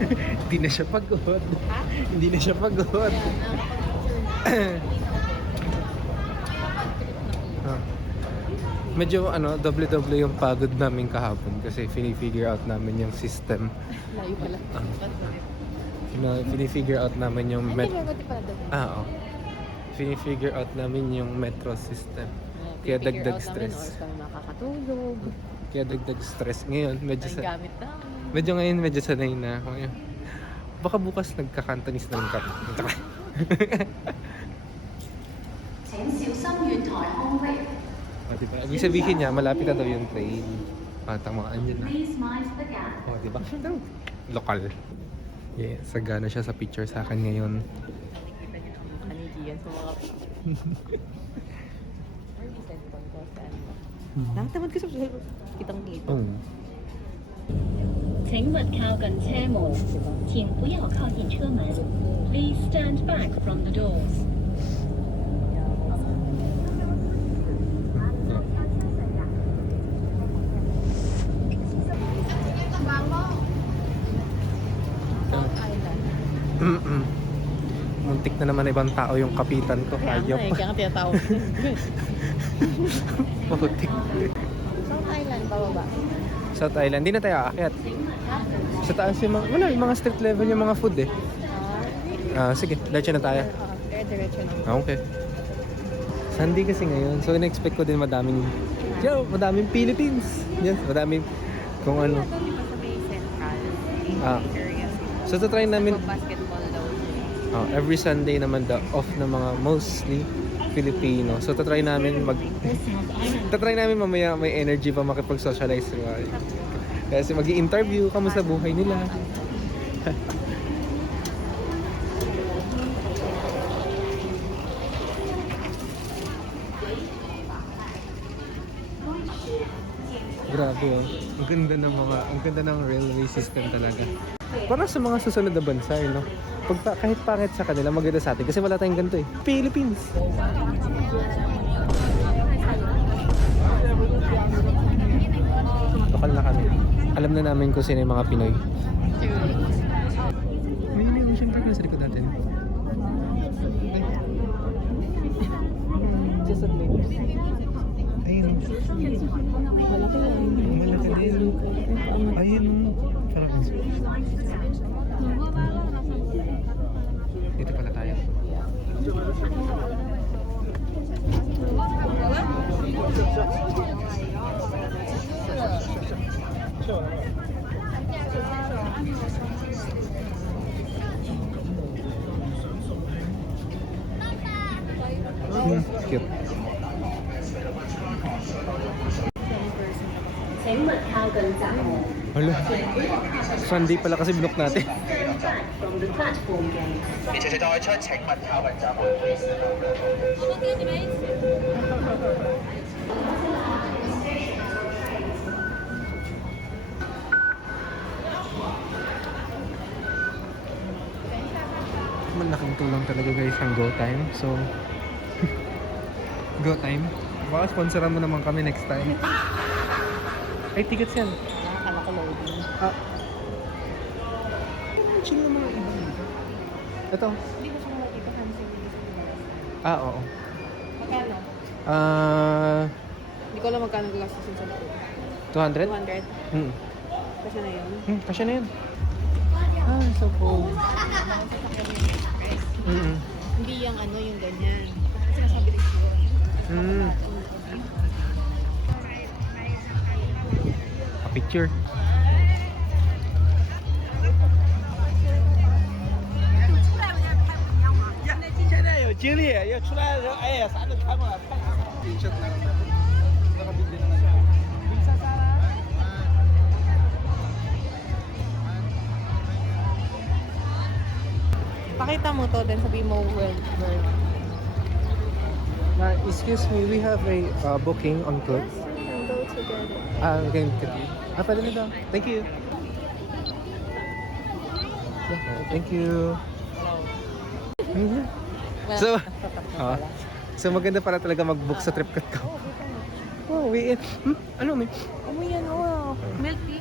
Hindi na siya pagod. Ha? Hindi na siya pagod. Ah. Medyo doble-doble yung pagod namin kahapon kasi fini-figure out namin yung system. Layo pala. Fini-figure out namin yung Ay, hindi pala doon. Oo. Fini-figure out namin yung metro system. Kaya dagdag stress. Or kami makakatulog. Kaya dagdag stress ngayon. Ay, gamit na. Medyo ngayon medyo sanay na ako. Baka bukas nagka-Cantonese na lang kami. O, diba? Ibig sabihin niya, malapit na daw yung train. Tamaan yun na. O, diba? Lokal. Yeah, sagana siya sa picture sa akin ngayon. Nakikita niyo ang kanigiyan sa mga... Nakatamad ka sa kitang-kita. Oh. 请勿靠近車門，請不要靠近車門。Please stand back from the doors. Muntik na naman ibang tao yung kapitan ko. Hayop. Kaya nga tinatawag. Muntik. South Island, bababa. South Island, di na tayo aakyat. Sa taas yung mga, wala, yung mga street level yung mga food eh. Sige, diretso na tayo. Diretso na. Okay. Sunday kasi ngayon, so in-expect ko din madaming Philippines. Yes, madaming kung ano. Doon pa sa may central area. So try namin, Basketball daw. every Sunday naman off na mga mostly Filipino. So try namin tatry namin mamaya may energy pa makipag-socialize. Kasi mag-i-interview, kamusta buhay nila. Grabe oh. Ang ganda ng railway system talaga. Para sa mga susunod na bansa, no? Kahit pangit sa kanila, maganda sa atin. Kasi wala tayong ganito eh. Philippines! Lokal na kami. Alam na namin kung sino yung mga Pinoy. May yung ocean park na sa likod natin. Just a glimpse. Ayun. Malaki lang. Malaki din. Ayun. Parang dito pala tayo. Cute. 請勿靠近閘門。 Hala. Sunday pala kasi block natin. Stand back from the platform gate. 列車請再出，請勿靠近閘門。 Malaking tulong talaga guys ang Go Time. So, Go Time. Baka sponsoran mo naman kami next time. Ay, tickets yan. Nakakala ko loading. Chill na mga iba. Ito. Hindi ko siya makikita kasi Oo. magkano? Hindi ko alam magkano gagastos sa loob. 200? 200? Hmm. Kasi na yun. Kasya na yun. So cool. Hindi yung yung ganyan. Kasi nasabi rin siguro. A picture. Pakita mo to, then sabi mo well. Excuse me, we have a booking on clothes. We can go together. Okay. Pwede na daw. Thank you. Thank you. So, so maganda para talaga mag-book sa Tripcut ko. Oh, wait. Ano may? Ano yan? Wow. Milk tea?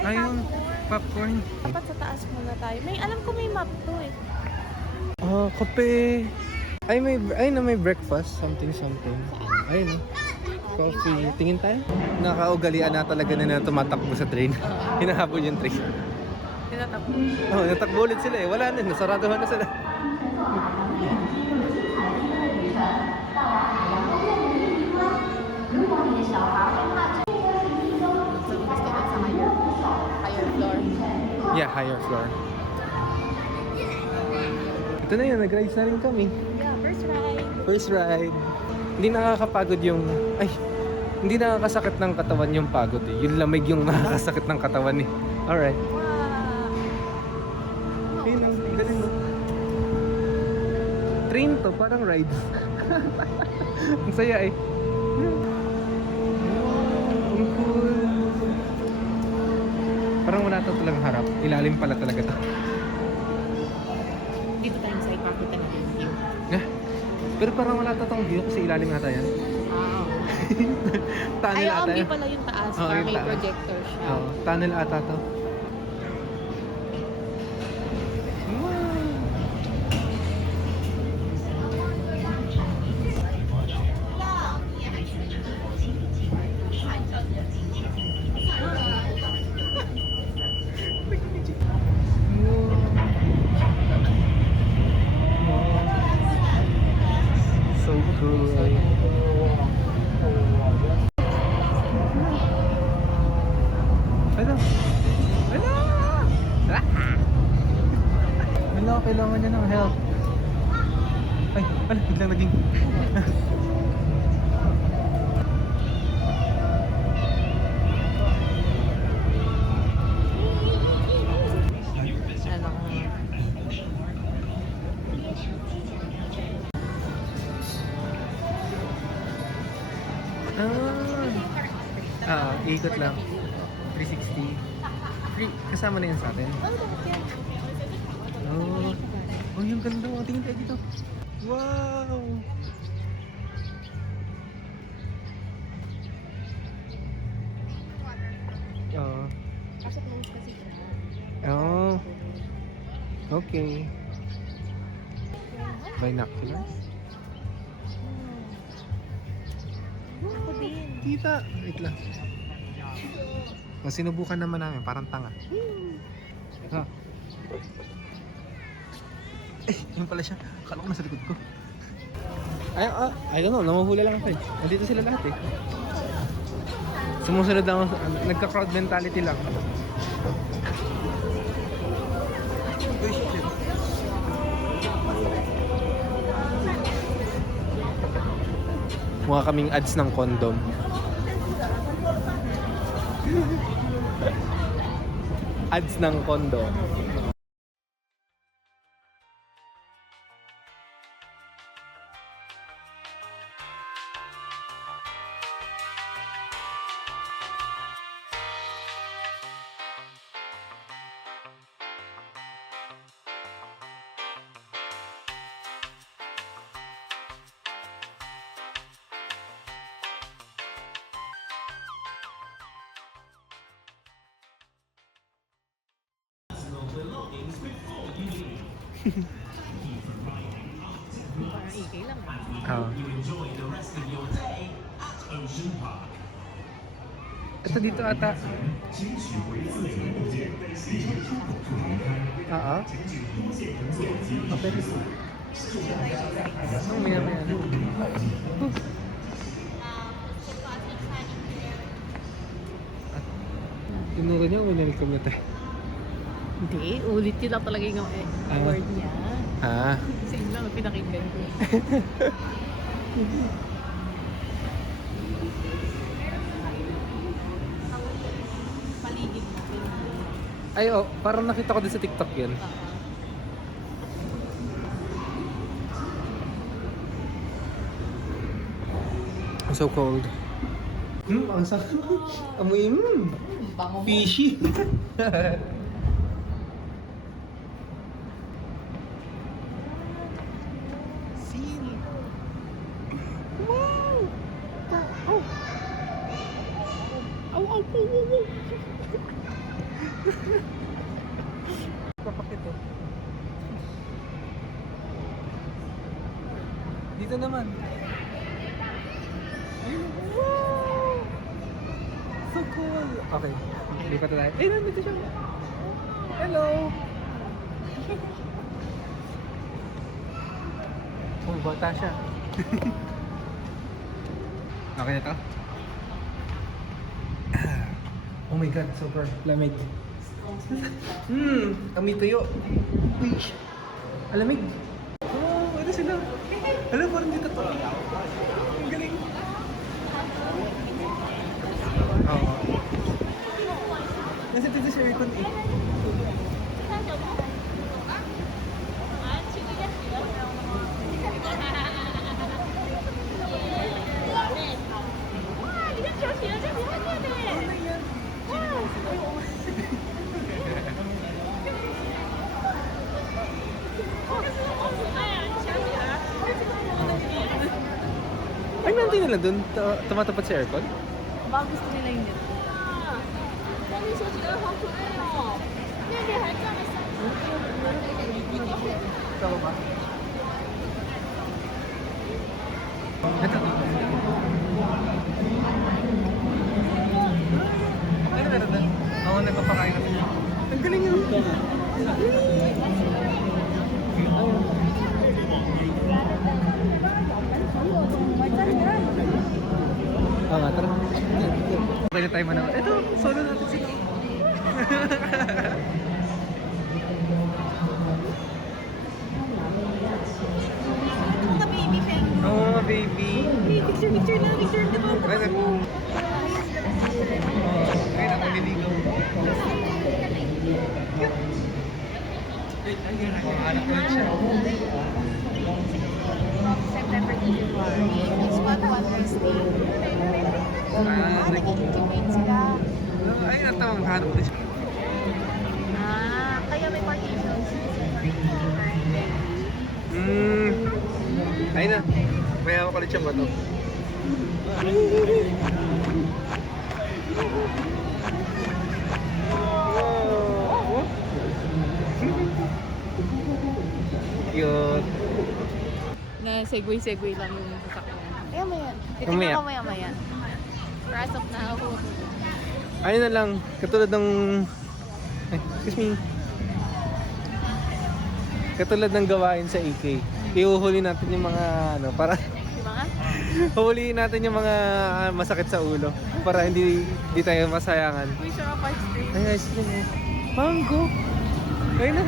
Ayun. Popcorn. Dapat sa taas muna tayo. Alam ko may map to eh. Ah, kape. Ay, may breakfast. Something. Ayun, coffee. Tingin tayo. Nakaugalian na talaga na tumatakbo sa train. Hinahabol yung train. Tinatakbo. Oh, natakbo ulit sila eh. Wala na, nasaraduhan na sila. Gusto ko sa higher floor. Yeah, higher floor. Ito na yun, nag-rides na rin kami. Yeah, first ride. First ride. Hindi nakakapagod yung... Ay, hindi nakakasakit ng katawan yung pagod eh. Yung lamig yung nakakasakit ng katawan eh. Alright. Wow. Ayun, ang galing no. Train to, parang rides. Ang saya eh. Ang cool. Parang wala to talagang harap. Ilalim pala talaga to. Dito tayong side pakita natin yung view. Yeah. Pero parang wala to tong view kasi ilalim ata yan. Wow. Tunnel Ay, ata ang view yan. pala yung taas. Oo, Para yung may taas. projector siya. Oo, tunnel ata to. So cool. Hello. Hello. Hello, kailangan niya ng help. Ay, ano, biglang naging... Ano ko. Ikot lang. 360. Free, kasama na yan sa atin. Oh, oh, yung ganda. Oh, tingin tayo dito. Wow! Oh. Kaso close kasi. Oh. Okay. Binoculars? Ako din. Kita! Wait lang. Oh, sinubukan naman namin, parang tanga. Ha? Eh, yun pala siya. Akala ko nasa likod ko. Ay, I don't know, namahula lang ako eh. Nandito sila lahat eh. Sumusunod lang, nagka-crowd mentality lang. Uy, shit. Mukha kaming ads ng condom. Ads ng condom. Parang ikay lang. Ito dito ata. Oo. Okay. Maya. Tinuro niya, welcome na tayo. Hindi, ulit yun lang talaga yung award niya. Ah. Kasi yun lang ang pinakinggan ko. Paligid natin. Ay, oh, parang nakita ko din sa TikTok yun. So cold. Ang sarap. Amoy, Bango mo. fishy. Seal. Wow! Oh! Au, au, au, au, au. Dito naman. Wow! So cool. Okay. Lipat na tayo. Eh, nandito siya. Hello! Oh, bata siya. Okay na to? Oh my god, super lamig. Amoy tuyo. Uy! Alamig. Oh, ano sila? Alam, parang dito to. Ang galing. Oo. Nasa dito si aircon eh. Ay, nanti nila dun. Tumatapat sa aircon? Baka gusto nila yun dito. Tama ba? Ito. Ano meron doon? Oo, nagpapakain na sila. Ang galing yun. Oo nga, tara. Okay na tayo manawa. Ito, solo natin sila. Mga baby siya. Oo, baby. Picture na. Picture na ba? Ayun na, maliligaw. Hanap ko lang siya. September 24. Next month, Mother's Day. Nag-intimate sila. Ay, natawang hanap ko siya. Kaya may partitions. Ayun na. May hawak ko ulit siyang bato. Wow. Cute. Na segue lang yung sasakyan. Kaya maya. Mamaya. Titignan ko maya. For as of now. Ayun na lang. Katulad ng... Ay, excuse me. Katulad ng gawain sa AK. Iuhuli natin yung mga ano, para Di ba nga? huhulihin natin yung mga masakit sa ulo para hindi tayo masayangan. Uy, sarap ice cream. Ay, ice cream eh. Mango. Ayun na.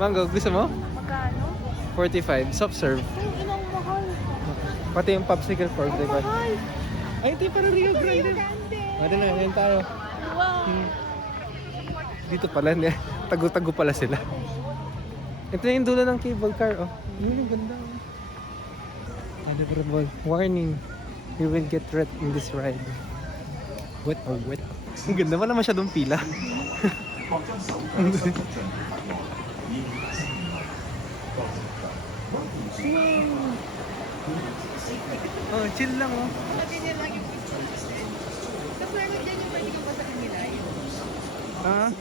Mango, gusto mo? Magkano? 45, soft serve. Ang inang mahal. Pati yung popsicle 45. Mahal. Ay, ito parang Rio Grande. Ano na, ngayon tayo. Wow. Dito pala, tago-tago pala sila. Ito na yung dulo ng cable car, oh. Yun yung ganda, oh. Adorable. Warning. You will get wet in this ride. Wet or wet. Ang ganda, wala masyadong pila. Oh, chill lang, oh. Ganyan lang yung Tapos meron dyan yung pwede kang pasakin nila.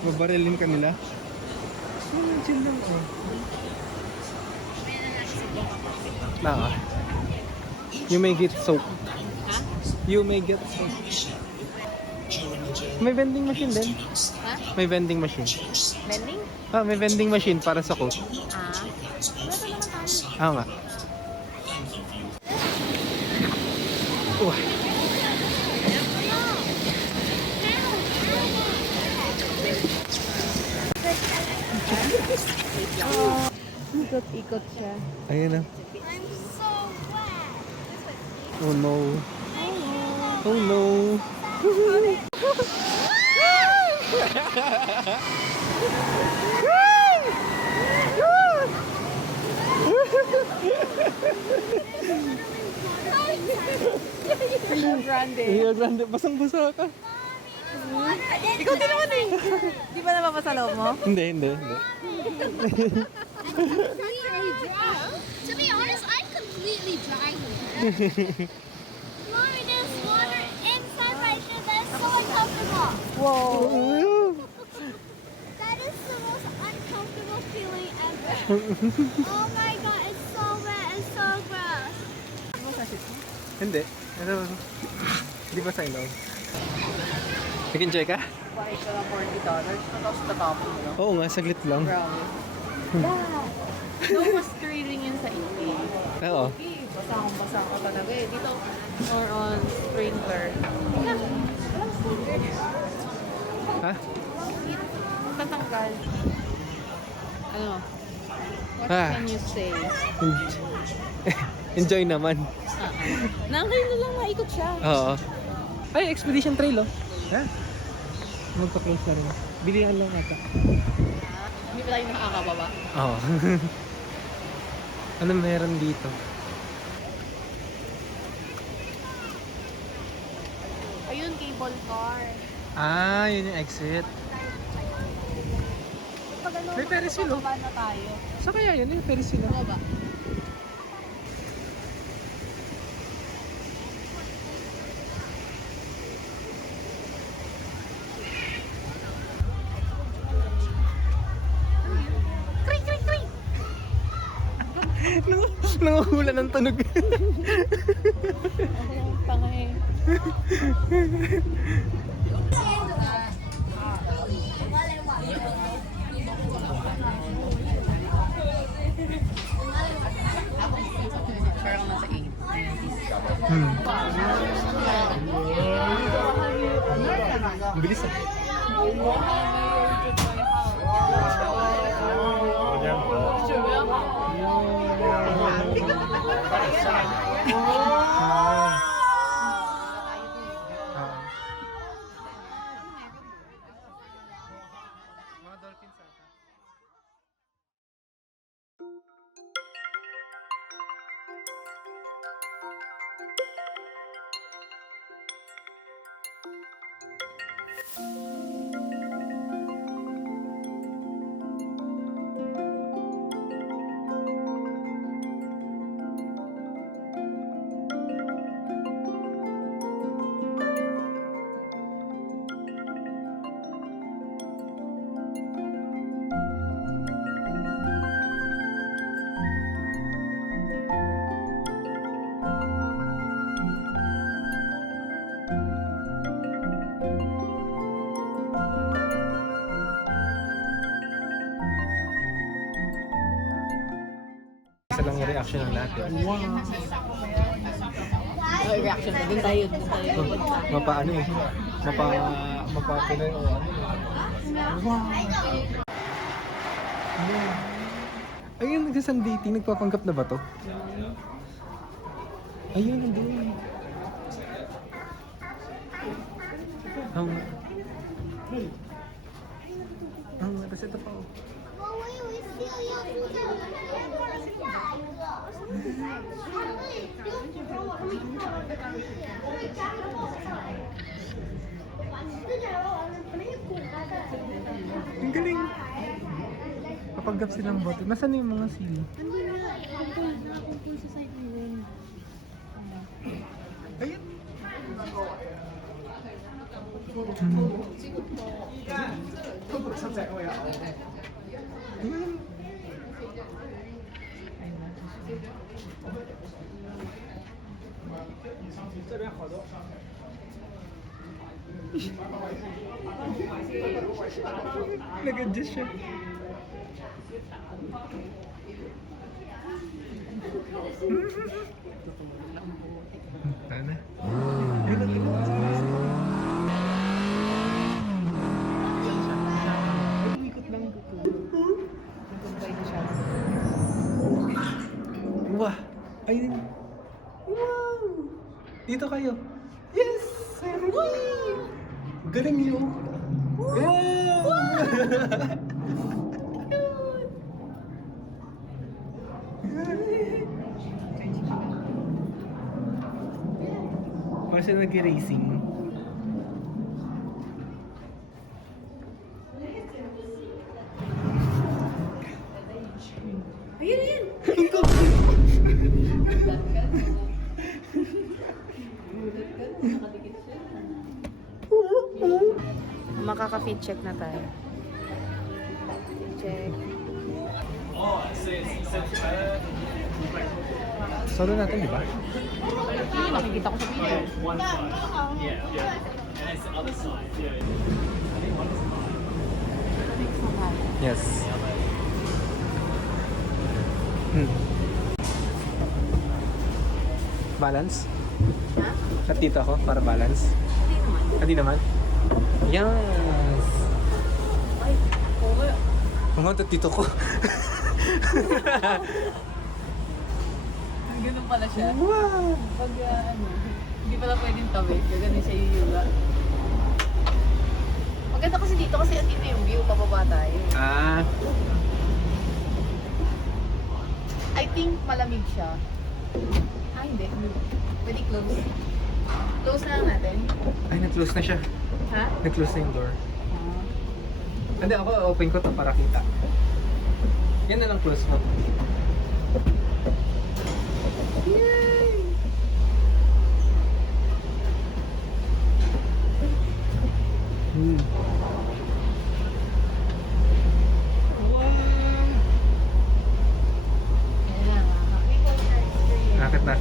Babarilin ka nila? Chill lang, oh. You may get soaked. Ha? You may get soaked. May vending machine din. Ha? May vending machine. Mending? May vending machine para sa coat. Meron naman tayo. Nga. Ikot-ikot siya. Ayan na. Oh no. Oh no. Rio Grande. Rio Grande, basang-basa ka. Ikaw din naman eh. Di ba napapasalaw mo? Hindi. To be honest, I'm completely dry here. Mommy, there's water inside my shirt. That's so uncomfortable. Wow. Oh my god, it's so wet, it's so gross. Hindi. Ano, hindi ba sa ilog? Nag-enjoy ka? Bakit ka lang $40? Tapos tatapon mo lang. Oo nga, saglit lang. Grabe. No, mas thrilling yun sa EP. Oo. Okay, basang-basa ka talaga eh. Dito, more on sprinkler. Walang sprinkler. Ha? Tatanggal. Ano? What Ah. can you say? Enjoy naman. Nangay na lang maikot siya. Oo. Ay, Expedition Trail, oh. Ha? Magpa-close na rin. Bilihan lang ata. Hindi pa tayo nakakababa. Oo. Ano meron dito? Ayun, cable car. Ah, yun yung exit. Pag ano, May Ferris wheel, oh. bababa na tayo. So kaya yun yung Ferris wheel. Ano ba? Nanguhula ng tunog. Tangay. Parang nasa 8. Ang bilis, ah. Mga dolphins ata. Isa lang yung reaction ng lahat. Reaction na. Doon tayo. Doon tayo. Mapaano eh. Mapapinoy o ano. Ayun, nagsasundating. Nagpapanggap na ba to? Ayun, nandun. Tapos ito pa. Ang galing. Papanggap silang bote. Nasaan yung mga sili? Ayun. Nag-adjust siya. Tana. Umikot lang buko. Nagkumpay na siya. Wah! Ayun. Wow! Dito kayo. Yes! Woo! Galing yun. Wow! Parang siya nag-racing. Ayun, ayun. Makaka-fit check na tayo. Check. Solo natin, di ba? Hindi, nakikita ko sa video. Yes. Hmm. Balance? Ha? At dito ako para balance? Hindi naman. Yes! Ay, okay. Pumunta dito ko. Ganun pala siya. Wow! Pag hindi pala pwedeng tawid, gano'n siya yuyula. Maganda kasi dito kasi andito yung view, pababa tayo. Ah, I think malamig siya. Ah, hindi. Pwede close. Close na lang natin. ay nag-close na siya. Ha? Nag-close na yung door. Ah. Hindi, ako open ko to para kita. Yan na lang close mo. Yay! Hmm. Wow! Yan lang. Nakit na.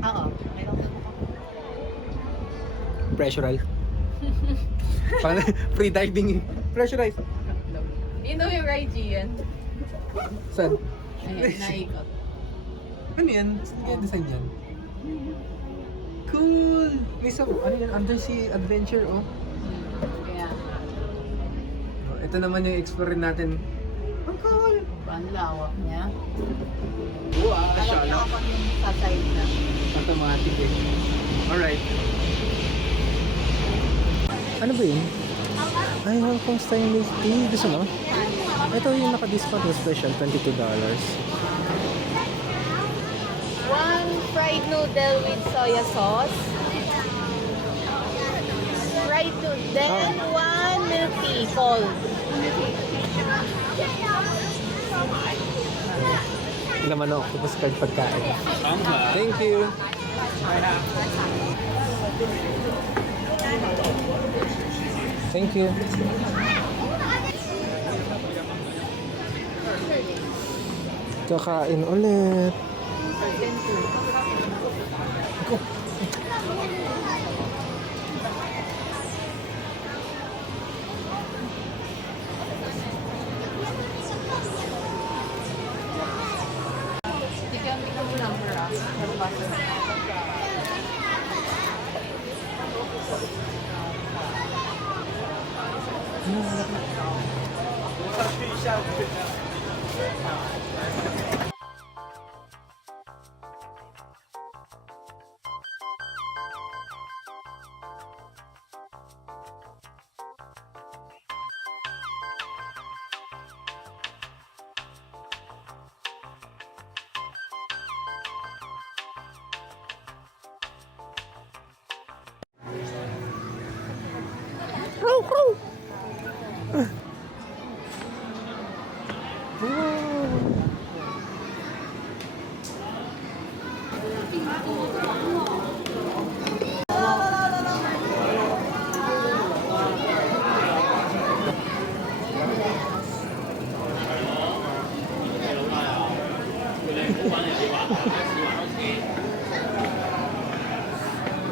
Oo. Okay lang. Pressural. Parang free diving. Pressurized. You know yung ride yan? Saan? Ayan, naikot. Ano yan? Saan kaya design yan? Cool! May sa, ano yan? Undersea adventure, oh. Kaya nga. Oh, ito naman yung explore natin. Ang cool! Ang lawak niya. Wow, Alam niya kapag yung sa side na. automatic eh. Alright. Ano ba yun? Ay, Hong Kong style tea. Gusto mo? Ito yung naka-discount na special, $22. One fried noodle with soya sauce. Fried noodle. Then one milk tea cold. Laman ng octopus card pagkain. Thank you. Thank you. Kakain ulit. Go. Tignan mo lang for us. Crow, crow.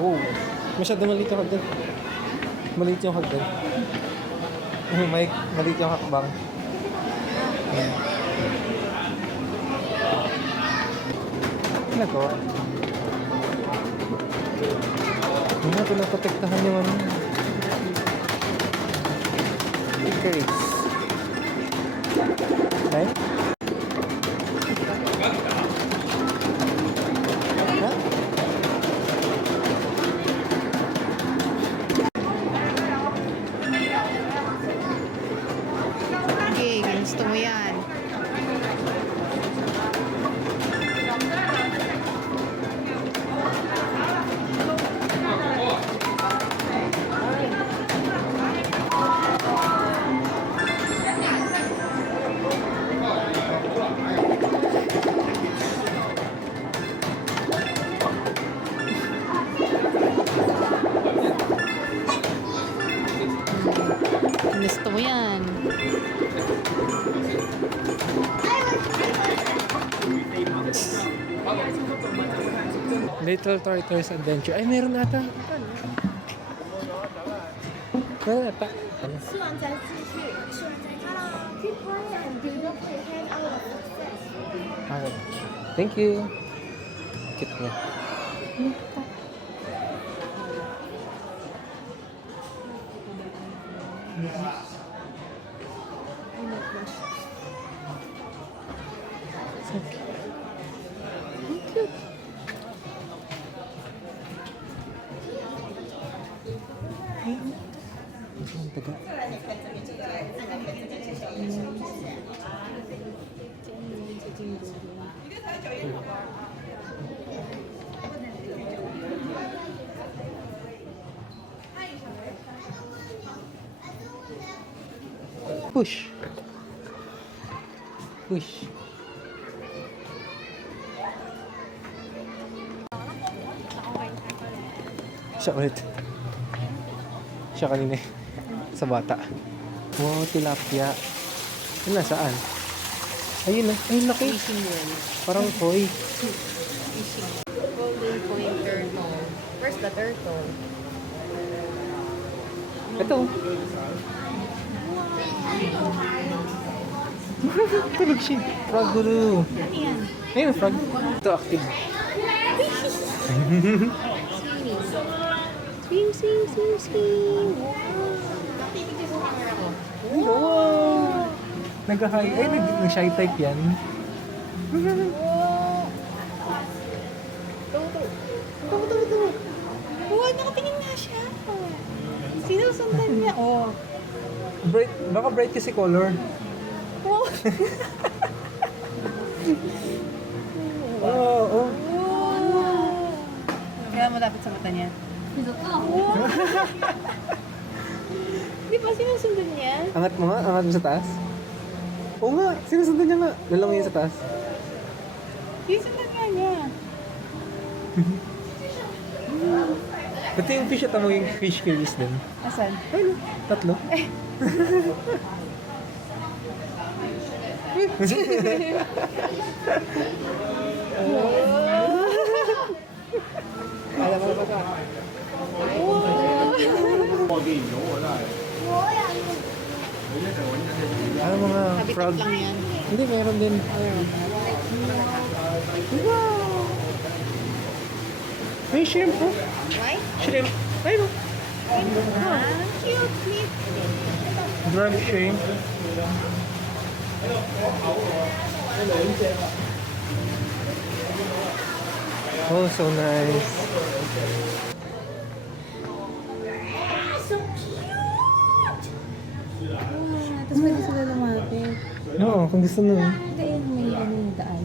Oh, masyado maliit yung hagdan. Maliit yung hagdan. Mike, maliit yung hakbang. Ayan. Ano ko? Ano, pinaprotektahan yung ano. Crates. Okay? Ha? Okay, gusto mo yan. mo yan. Little Tortoise Adventure. Ay, meron ata. Meron ata. Okay. Thank you. Cute niya. Ang taga. Push. Push. Siya ulit. Siya kanina eh. Sa bata. Wow, tilapia. Yun na, saan? Ayun na. Ayun, laki. Parang koi. Golden point turtle. Where's the turtle? Ito. Tulog siya. Frog guru. Ayun, frog. Ito, active. Swing, swing, swing, swing. Ay, wow! Nag-high. Ay, nag-shy type yan. Wow, nakatingin nga siya. Sinusundan niya. Oh. Bright, baka bright kasi color. Oh. Oo, oo. Kaya malapit sa mata niya. Di ba sinusundan niya? Angat mo nga, angat mo sa taas. Oo nga, sinusundan niya nga. Lalangin sa taas. Sinusundan nga niya. Ito yung fish at mo yung fish curious din. Asan? Ayun, tatlo. Alam mo ba ito? Ano mga frog? Habitat lang yan. Hindi, meron din. Wow! May shrimp po. Right? Shrimp. Ayun o. Ah, cute, cute. Drug shrimp. Oh, so nice. Tapos pwede sila lumapit. Oo, kung gusto mo. Ito yung may ano yung daan.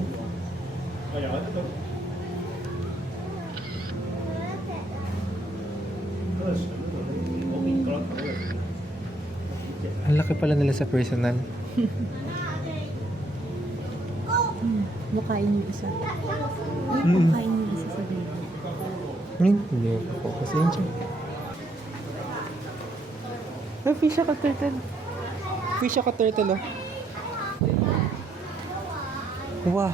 Ang laki pala nila sa personal. Mukain yung isa. Mm. Mukain yung isa sa baby. Hindi ako focus yun siya. Ay, fish ka turtle. Fish ka turtle, oh. Wow.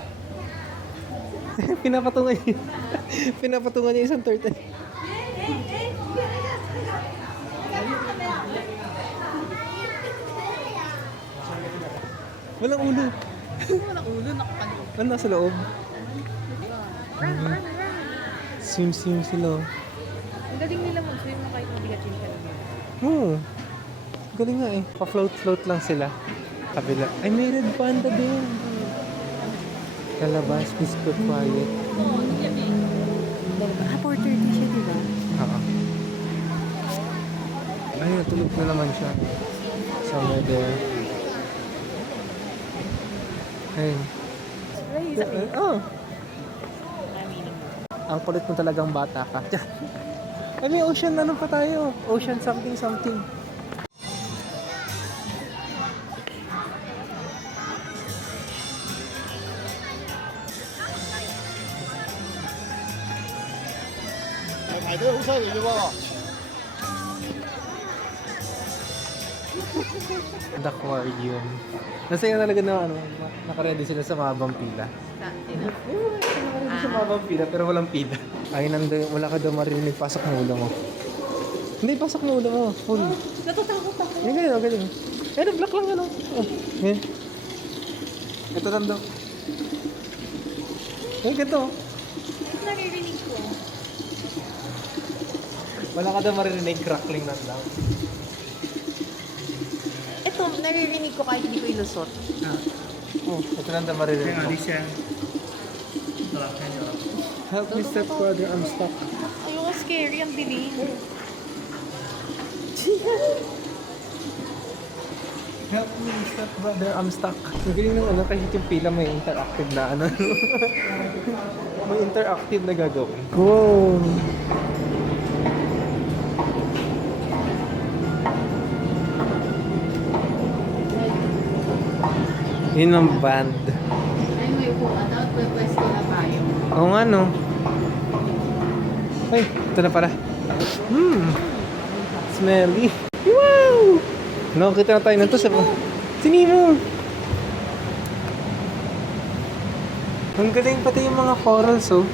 Pinapatungan niya. Pinapatungan niya isang turtle. Walang ulo. Walang ulo, nakapanood. Ano nasa loob? Swim sila. Ang galing nila mag-swim na kahit mabigat yung talaga. Oo. Galing nga eh. Pa-float lang sila. Kabila. Ay, may red panda din. Kalabas, please keep quiet. Ah, 4:30 siya, di ba? Oo. Ay, natulog na naman siya. Somewhere there. Ayun. Oh. Ang kulit mo talagang bata ka. Ay, may ocean ano pa tayo? Ocean something. The aquarium. Nasaya talaga na ano, nakaready sila sa mahabang pila. Nakaready sa mahabang pila pero walang pila. Ay, wala ka daw marinig. Pasok mo ulo mo. Hindi, pasok mo ulo mo. Full. Natatakot ako. Yan, ganyan, ganyan. Ayun, black lang yan. Oh, yan. Ito tando. Ay, ganito. Naririnig ko. Wala ka daw maririnig, crackling lang daw. Ito, naririnig ko kahit hindi ko ilusot. Oh, ito lang daw maririnig ko. Help me, stepbrother, I'm stuck. Ayoko, scary. Ang dilim. Help me, stepbrother, I'm stuck. Ang galing ng ano, kahit yung pila may interactive na ano. May interactive na gagawin. Cool! Yun ang band. Ay, may upuan. Out, pwesto na tayo. Oo nga no. Ay, ito na pala. Smelly. Wow! Nakakita na tayo nito sa... Si Nemo! Ang galing pati yung mga corals oh.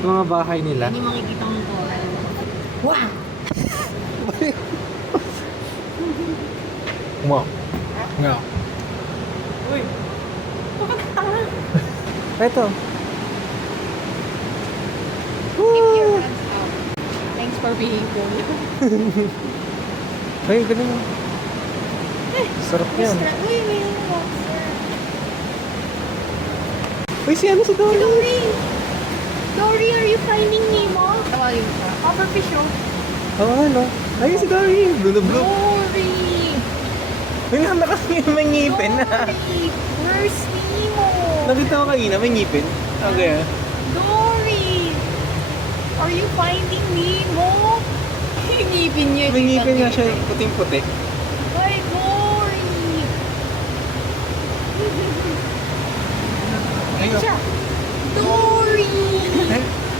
Yung mga bahay nila. Hindi makikita mo ko. Wow! Wow. Wow. Uy! Bakit tanga? Ito. Keep your hands out. Thanks for being cool. Ay, galing. Sarap yan. Uy, may lobster. Uy, si ano si Dory? Dory! Dory, are you finding Nemo? Tawagin ko. Pufferfish, oh. Oo, ano? Ay, si Dory. Blue na blue. Dory! May nalakas may ngipin na. Dory! Where's Nemo? Nakita ko kanina, may ngipin. Okay. Dory! Are you finding Nemo? Yung ngipin niya. May ngipin nga siya, puting-puti. Ay, Dory! Ayun siya! Dory!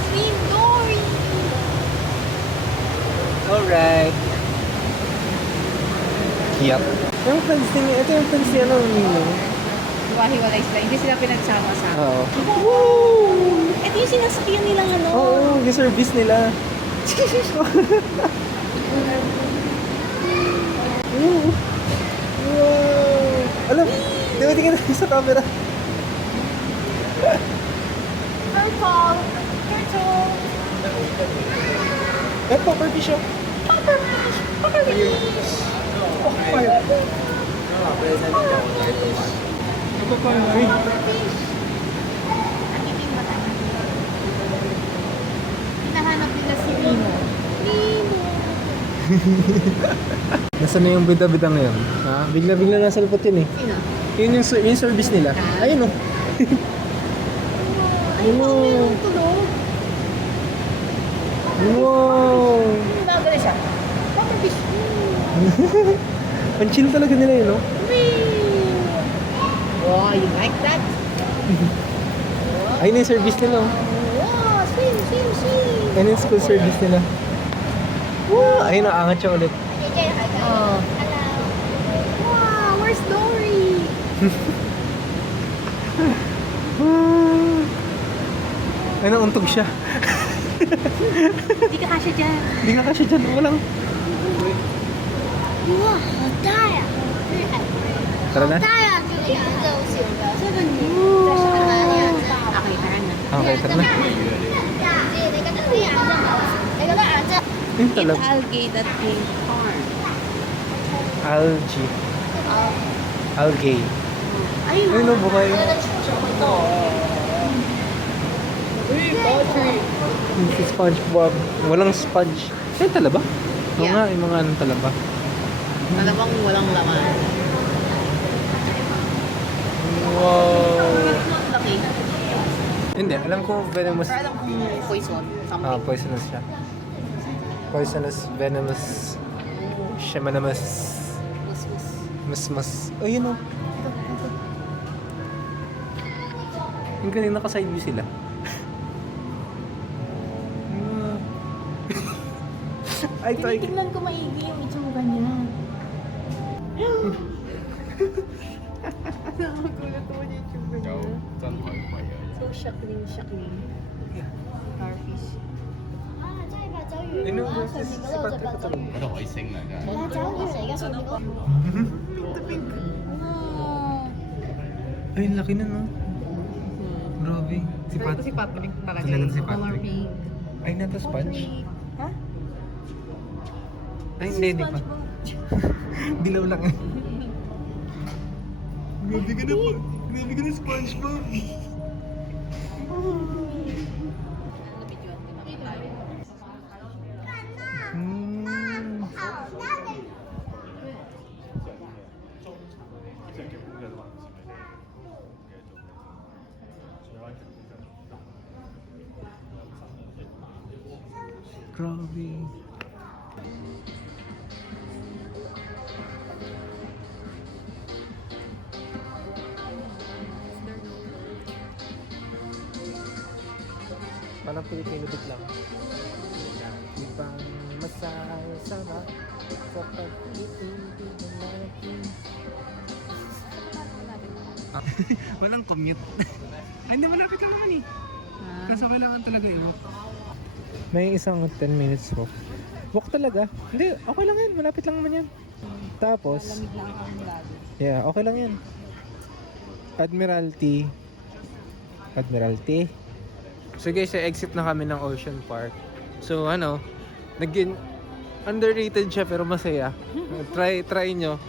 Sweet Dory! Alright. Yup. Yung friends din, ito yung friends niya ng Nino. Hiwa-hiwalay sila. Hindi sila pinagsama-sama. Oo. Woo! Ito yung sinasakyan nilang ano. Oo, yung service nila. Wow! Alam, di ba tingnan natin sa camera? Purple! Turtle! Eh, popper fish oh. Pufferfish! Pufferfish! Pufferfish! Nakiting ba tayo? Hinahanap nila si Nemo. Nemo! Nasaan na yung bida-bida ngayon? Ha? Bigla-bigla nasa lupot yun eh. Sino? Yun yung service nila. Ayun oh. Ay, yung tulog. Wow! Bago na siya. Pufferfish! Ang chill talaga nila yun, no? Wow, you like that? Ayun na yung service nila, oh. Wow, swim, swim, swim! Ayun yung school service nila. Wow! Ayun, naangat siya ulit. Oh. Wow, where's Dory? Ayun, nauntog siya. Hindi ka kasya dyan. Hindi nga kasi dyan, walang...哇，好大呀！ Tara na. 大呀，这个样子，这个你 Okay, tara na. Okay, tara na. 那个这个样子，那个样子。 Yung talag. Algae that came farm. Algae. Algae. Ayun. Ayun, no, bukay. Uy, poultry. Si SpongeBob. Walang sponge. Ayun, talaba? Oo Yeah. nga, yung mga anong talaba. Malamang walang laman. Wow! Laki. Hindi, alam ko venomous. Pero alam kung poison. Ah, Something. poisonous siya. Poisonous, venomous, shamanamous, mas. Oh, yun o. Yung galing naka-side view sila. Ay, tayo. Tinitignan ko maigi yung itsura niya. Shaklin. Starfish. 哎，那个是Patrick Katalog. 嗰度可以升嚟㗎。Ay, laki na, no? Grabe. Si Pat. Si Patrick talaga. Talaga si Patrick. Color pink. Ay, not a sponge? Ha? Ay, hindi pa. Dilaw lang. Grabe ka na po. Grabe ka na, SpongeBob. Hmm. Grabe. Parang Pilipino beat lang. Ibang masasarap sa pag-iibig ng natin. Walang commute. Ay, hindi, malapit lang naman eh. Kaso kailangan talaga i-walk. May isang 10 minutes walk. Walk talaga? Hindi, okay lang yan. Malapit lang naman yan. Tapos, Lamig lang ang lagi. yeah, okay lang yan. Admiralty. So guys, exit na kami ng Ocean Park. So ano, underrated siya pero masaya. Try nyo.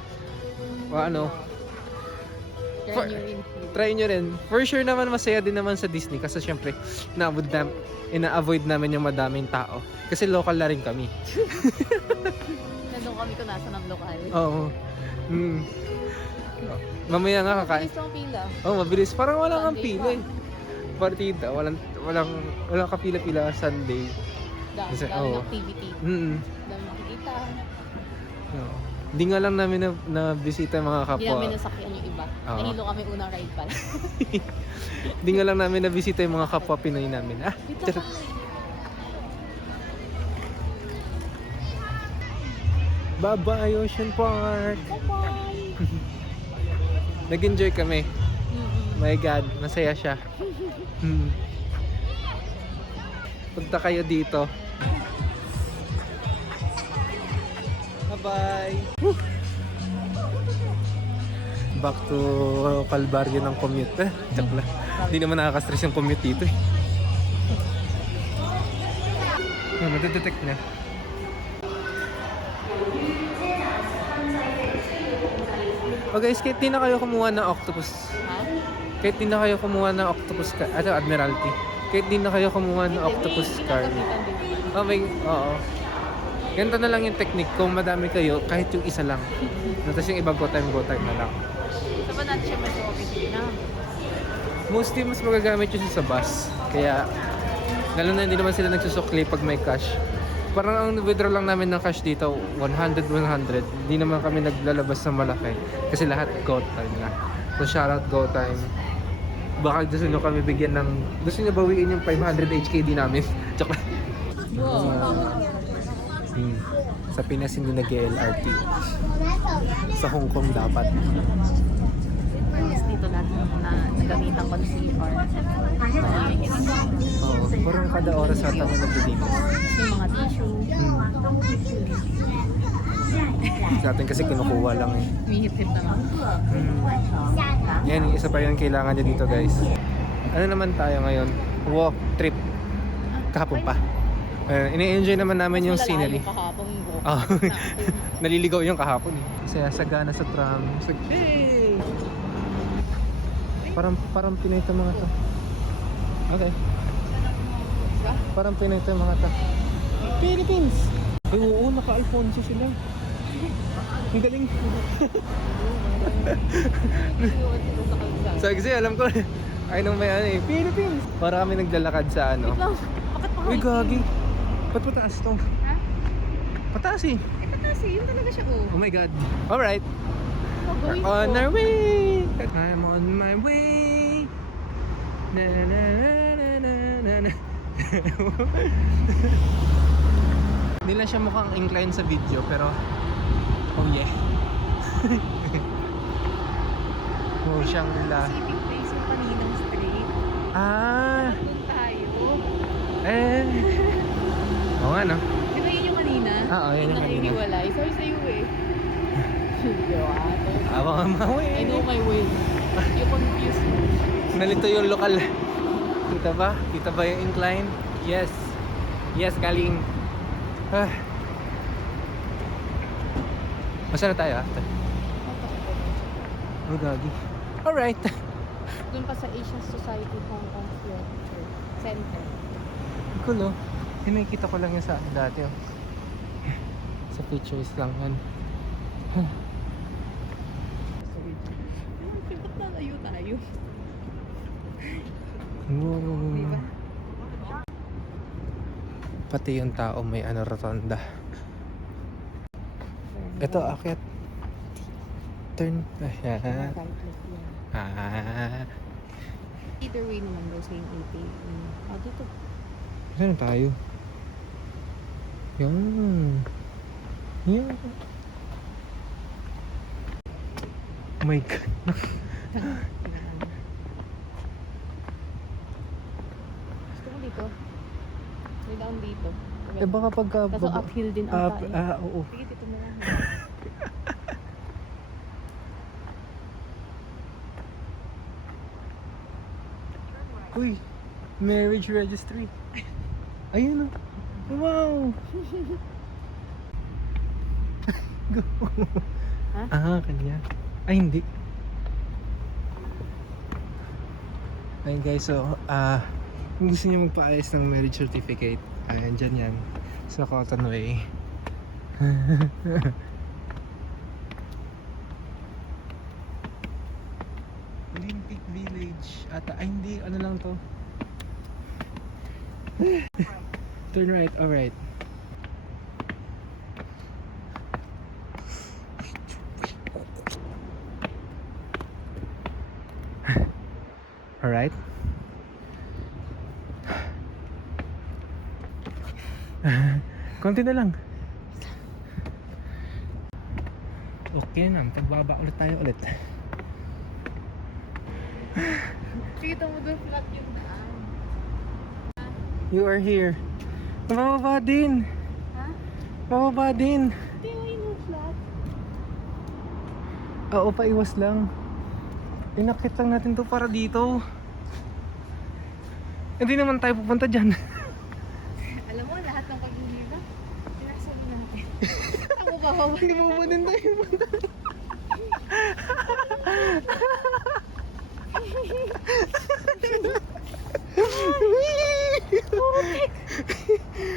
Try nyo rin. For sure naman masaya din naman sa Disney kasi syempre ina-avoid namin yung madaming tao. Kasi local na rin kami. Nandun kami kung nasa ng lokal. Oo. Mamaya nga kakain. Mabilis ang pila. Oh, mabilis. Parang wala kang Sunday pila eh. Partida, walang kapila-pila Sunday. Kasi, Daming oo. activity. Dami makikita. Oo. Hindi nga lang namin na bisita yung mga Hindi kapwa. namin nasakyan yung iba. Oo. Nahilo kami unang ride pala. Hindi nga lang namin na bisita yung mga kapwa Pinoy namin. Dito ka. Bye-bye, Ocean Park! Nag-enjoy kami. My God, masaya siya. Punta kayo dito. Bye-bye! Woo! Back to Calvario ng commute. Joke lang. Hindi naman nakaka-stress yung commute dito eh. Nadedetect na. Oh guys, kahit di na kayo kumuha ng octopus. Ha? Kahit di na kayo kumuha ng octopus Admiralty. Kahit di na kayo kumuha ng octopus card. Oh, oo. Ganito na lang yung technique. Kung madami kayo, kahit yung isa lang. Tapos yung iba go time na lang. Ito ba natin siya mas okay na? Mostly mas magagamit yun sa bus. Kaya, lalo na hindi naman sila nagsusukli pag may cash. Parang ang withdraw lang namin ng cash dito, 100. Hindi naman kami naglalabas ng malaki. Kasi lahat go time na. So shoutout go time. Baka gusto nyo kami bigyan ng... Gusto nyo bawiin yung 500 HKD namin. Joke lang. Sa Pinas hindi nag-LRT. Sa Hong Kong dapat. Dito natin na nagamitan ko ng CR. Oo, parang kada oras ata na nagdidito. Yung mga tissue. Sa atin kasi kinukuha lang eh. Mihit-hit naman. Yan, isa pa yung kailangan nyo dito guys. Ano naman tayo ngayon? Walk trip. Kahapon pa. Ini-enjoy naman namin yung scenery. Kahapon yung go. Oh. Naliligaw yung kahapon eh. Kasi sagana sa tram. Hey! Parang Pinoy ito mga to. Okay. Parang Pinoy ito mga to. Philippines! Ay, oo, naka-Alfonso sila. Ang galing. So, kasi alam ko, ay nung may ano eh, Philippines! Para kami naglalakad sa ano. Wait lang. Bakit pa Uy, gagi. Ba't pataas to? Ha? Pataas eh. Pataas eh. Yun talaga siya Oh my God. Alright. We're On our way. I'm on my way. Na na na na na na na. Hindi lang siya mukhang incline sa video pero oh yeah. Oh, Shangri-La. Pacific Place yung Paninang Street. Ah, Doon tayo. eh. Oo nga, no? Di ba yun yung kanina? Oo, yun yung kanina. Nakahiwalay. Sorry sa'yo eh. Diba? Awa nga mawi. I know my way. You confuse me. Nalito yung lokal. Kita ba? Kita ba yung incline? Yes. Yes, galing. Ah. Masa na tayo after? Oh, gagi. Alright. Doon pa sa Asian Society Hong Kong Center. Cool, oh. Nakikita ko lang yun sa dati, oh. Sa pictures lang yan. Ba't nalayo tayo? Wow. Diba? Pati yung tao may ano, rotonda. Ito, akyat. Turn. Ayan. Ah. Either way naman daw same 80. Dito. Saan tayo? Yan. Yan. Oh my God. Gusto mo dito? May down dito. Eh baka pagka... Kaso uphill din ata eh. Oo. Sige, dito na lang. Uy, marriage registry. Ayun, oh. Wow. Go. Ha? Ah, kanya. Ay, hindi. Ayun guys, so, kung gusto niyo magpaayos ng marriage certificate, ayan, dyan yan. Sa Cotton Way. Olympic Village. Ata, ay hindi, ano lang to. Turn right, alright. Alright. Konti na lang. Okay na, tagbaba ulit tayo ulit. Kita mo doon flat yung daan. You are here. Mababa din. Ha? Mababa din. Hindi mo yung flat. Oo, paiwas lang. Inakit lang natin to para dito. Hindi naman tayo pupunta dyan. Alam mo, lahat ng paghihirap, sinasabi natin. Ako ba ako? Hindi mo din tayo pupunta.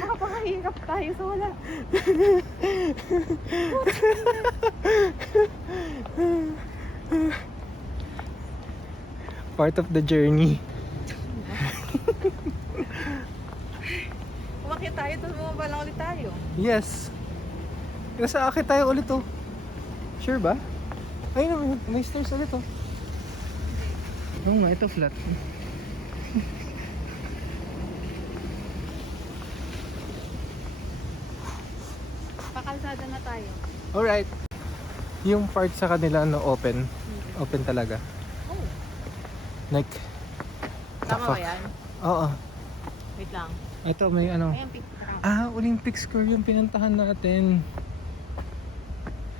Makapakahirap tayo sa wala. Part of the journey. Umakyat tayo, tapos bumaba lang ulit tayo. Yes. Nasa akit tayo ulit, oh. Sure ba? Ay, may stairs ulit, oh. Oo nga, ito flat. Pakalsada na tayo. Alright. Yung part sa kanila no open. Open talaga. Oh, Like, tama ba yan? oo. Wait lang. Ito may ano. Ayan, picture. Olympic Square yung pinuntahan natin.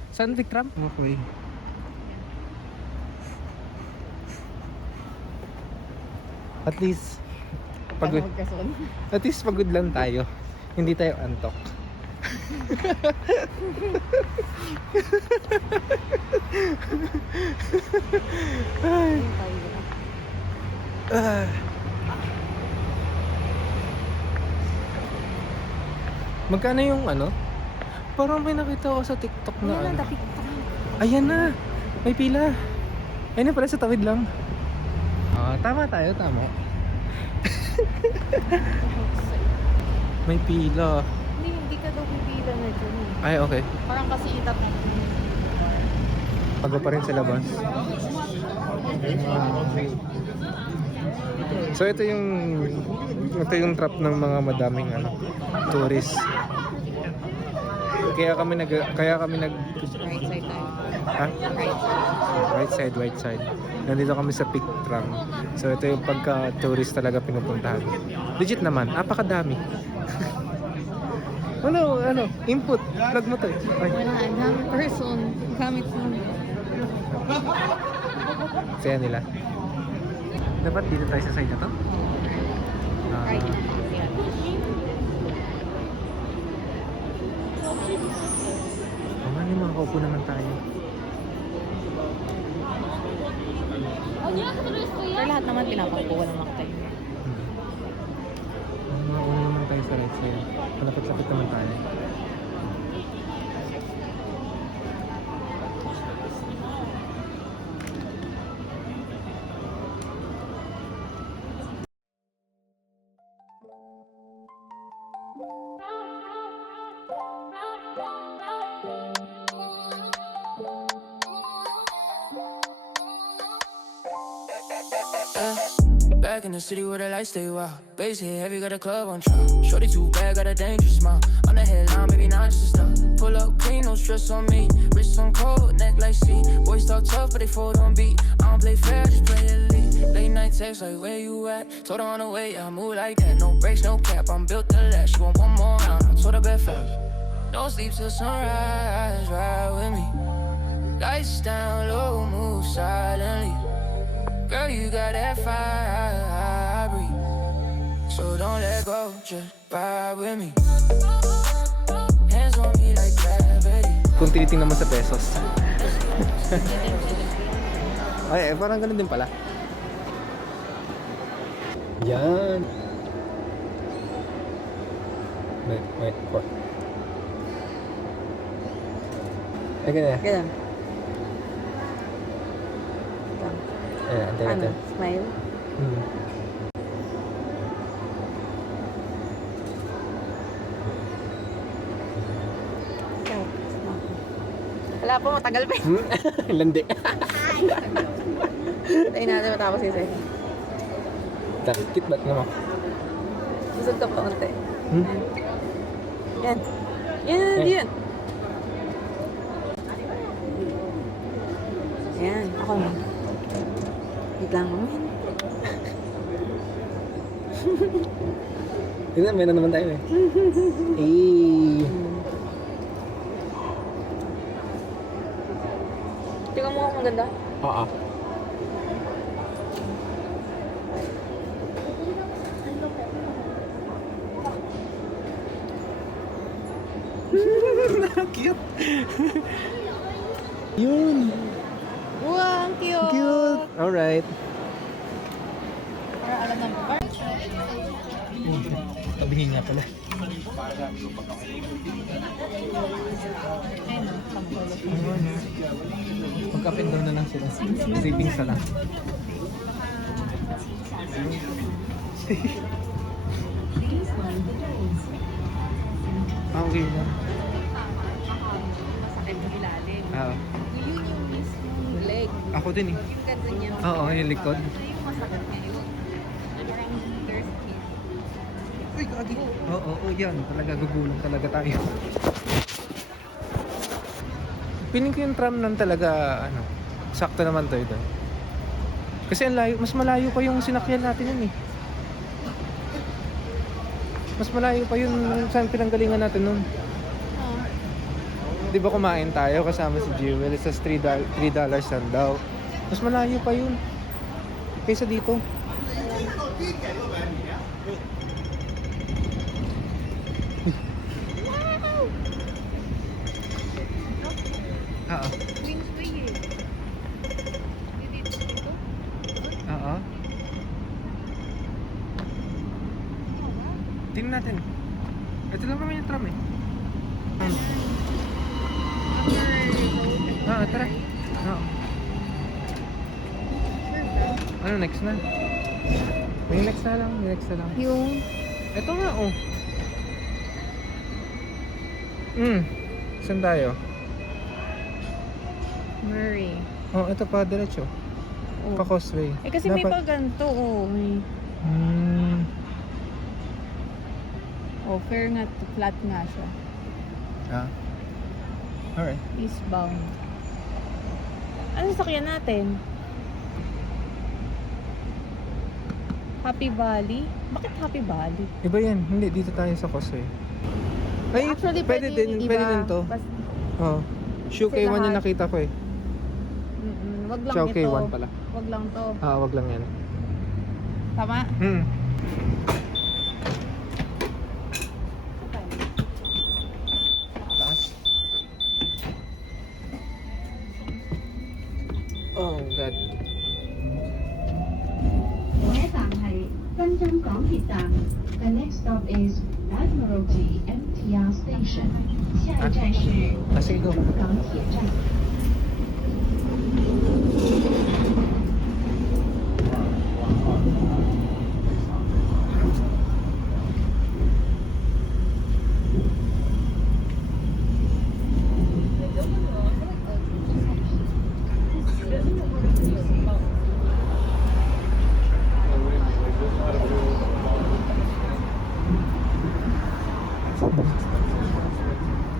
Saan Vikram? Walkway. At least pagod. At least pagod lang tayo. Hindi tayo antok. Ay. Ah. Magkano yung ano? Parang may nakita ko sa TikTok na ano. Ayan na! May pila! Ayun na pala sa tawid lang. Tama tayo, tama. May pila. Hindi ka daw pipila na dyan eh. Ay, okay. Parang kasi itap na. Pago pa rin sa labas. So ito yung trap ng mga madaming tourist. kaya kami nag Right side tayo. ha? Right side. Nandito kami sa Peak Tram. So ito yung pagka-tourist talaga pinupuntahan. Legit naman, napakadami. Input. Plug mo to. Ay, Wala, ang dami person. Gamit mo. saya nila. Dapat dito tayo sa side na to? Ah, Right. Yan. ano yung makakaupo naman tayo? Pero lahat naman pinapakuha naman tayo. Mauna naman tayo sa right side. Malapit-lapit naman tayo. Back in the city where the lights stay wild. Bass hit heavy, got a club on trial. Shorty too bad, got a dangerous smile. On the headline, maybe not just a stop. Pull up clean, no stress on me. Wrist on cold, neck like sea. Boys talk tough, but they fold on beat. I don't play fair, just play elite. Late night text like, where you at? Told her on the way, I move like that. No brakes, no cap, I'm built to last. She want one more round, I told her bet fast. Don't sleep till sunrise, ride with me. Lights down low, move silently. Girl, you got that fire, breathe. So don't let go, just vibe with me. Hands on me like gravity. Kung tinitingnan mo sa pesos. Ay, parang ganun din pala. Yan. Wait, for. Ay, ganyan. Ganun. Ayan, antay natin. Smile? Wala po, matagal pa. Landi. Tayo natin matapos yung sa'yo. Takit ba't naman? Busog ka pa konti. Hmm? Yan. Yan. Yan, ako mo. Wait lang mo. Tignan, meron naman tayo eh. Eh. Tingnan mo kung maganda. Oo. Cute. Yun. Wow, ang cute. Cute. Alright. Para alam na. Tabihin nga pala. Mag-up and down na lang sila. Sleeping sa lang. Okay na. Masakit yung ilalim. Oo. Yun yung mismong leg. Ako din eh. Yung ganda niya. Oo, yung likod. Ito yung masakit niya yun. Parang there's here. Uy, kagi. Oo, yan. Talaga gugulang talaga tayo. Piling ko yung tram lang talaga, sakto naman tayo doon. Kasi ang layo, mas malayo pa yung sinakyan natin yun eh. Mas malayo pa yun saan pinanggalingan natin nun. Di ba kumain tayo kasama si Jewel? Sa $3 lang daw. Mas malayo pa yun kaysa dito. Oo. Queensway eh. Dito. Oo. Tingnan natin. Ito lang naman yung tram eh. Tara. Oo. Ano next na? May next na lang. Yung Ito nga oh. Saan tayo? Murray. Oh, ito pa diretso. Oh. Pa Causeway. Eh kasi may pa ganito oh. May... Oh, fair nga to. Flat nga siya. Ah. Alright. Eastbound. Ano sakyan natin? Happy Valley? Bakit Happy Valley? Iba yan. Hindi, dito tayo sa Kosoy. Ay, Actually, pwede din. yung Pwede iba. din to. Oh. Shu Kasi K1 yung lahat. nakita ko eh. Wag lang Chow ito. K1 pala. Wag lang to. Wag lang yan. Tama? Taas. Oh God. 我站係新增港鐵站。The next stop is Admiralty MTR Station。下一站是 Sige, go. 港鐵站。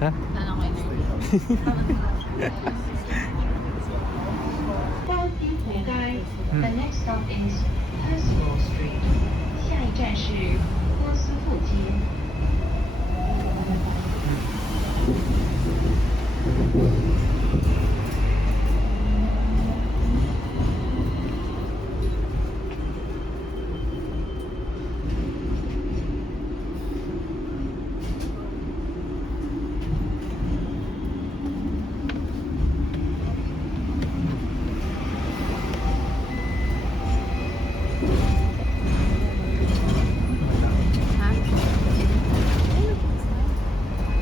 Ha? Sana ko yun. 高低湖街。The next stop is Percival Street。下一站是波斯富街。 Ha?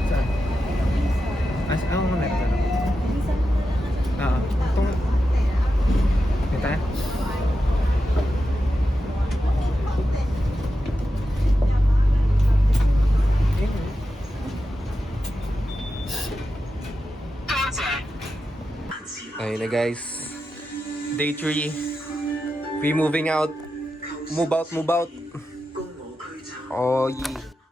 Saan? Oo, meron ka na. Oo. Itong... Dito tayo? Ayun na guys. Day 3. We moving out. Move out, move out. Oh, yeah.